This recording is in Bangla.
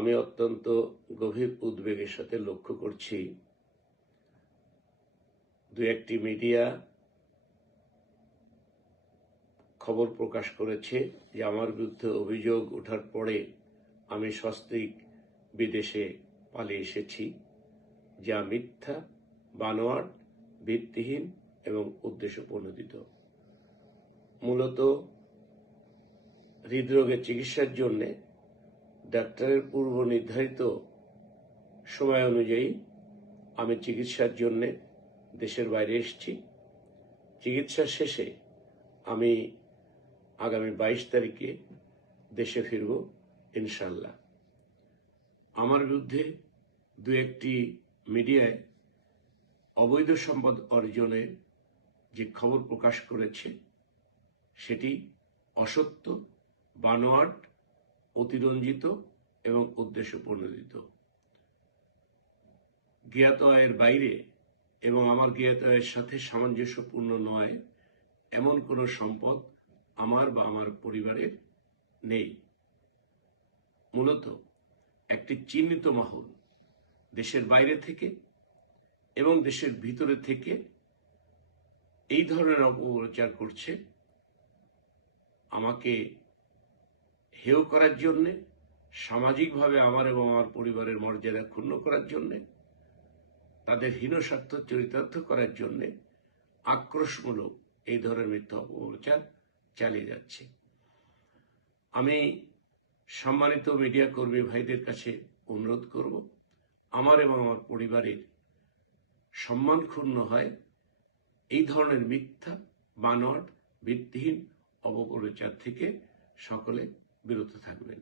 আমি অত্যন্ত গভীর উদ্বেগের সাথে লক্ষ্য করছি দু একটি মিডিয়া খবর প্রকাশ করেছে যে আমার বিরুদ্ধে অভিযোগ ওঠার পরে আমি সস্ত্রীক বিদেশে পালিয়ে এসেছি, যা মিথ্যা, বানোয়াট, ভিত্তিহীন এবং উদ্দেশ্যপ্রণোদিত। মূলত হৃদরোগের চিকিৎসার জন্য ডাক্তারের পূর্ব নির্ধারিত সময় অনুযায়ী আমি চিকিৎসার জন্য দেশের বাইরে এসেছি। চিকিৎসা শেষে আমি আগামী 22 তারিখে দেশে ফিরব ইনশাল্লাহ। আমার বিরুদ্ধে দু একটি মিডিয়ায় অবৈধ সম্পদ অর্জনের যে খবর প্রকাশ করেছে সেটি অসত্য, বানোয়াট, অতিরঞ্জিত এবং উদ্দেশ্যপ্রণোদিত। জ্ঞাত আয়ের বাইরে এবং আমার জ্ঞাত আয়ের সাথে সামঞ্জস্যপূর্ণ নয় এমন কোনো সম্পদ আমার বা আমার পরিবারের নেই। মূলত একটি চিহ্নিত মহল দেশের বাইরে থেকে এবং দেশের ভিতরে থেকে এই ধরনের অপপ্রচার করছে, আমাকে হেয় করার জন্যে, সামাজিকভাবে আমার এবং আমার পরিবারের মর্যাদা ক্ষুণ্ণ করার জন্যে, তাদের হীনস্বার্থ চরিতার্থ করার জন্যে আক্রোশমূলক এই ধরনের মিথ্যা অপপ্রচার চালিয়ে যাচ্ছে। আমি সম্মানিত মিডিয়া কর্মী ভাইদের কাছে অনুরোধ করব, আমার এবং আমার পরিবারের সম্মান ক্ষুণ্ণ হয় এই ধরনের মিথ্যা, বানোয়াট, ভিত্তিহীন অপপ্রচার থেকে সকলে বিরত থাকবেন।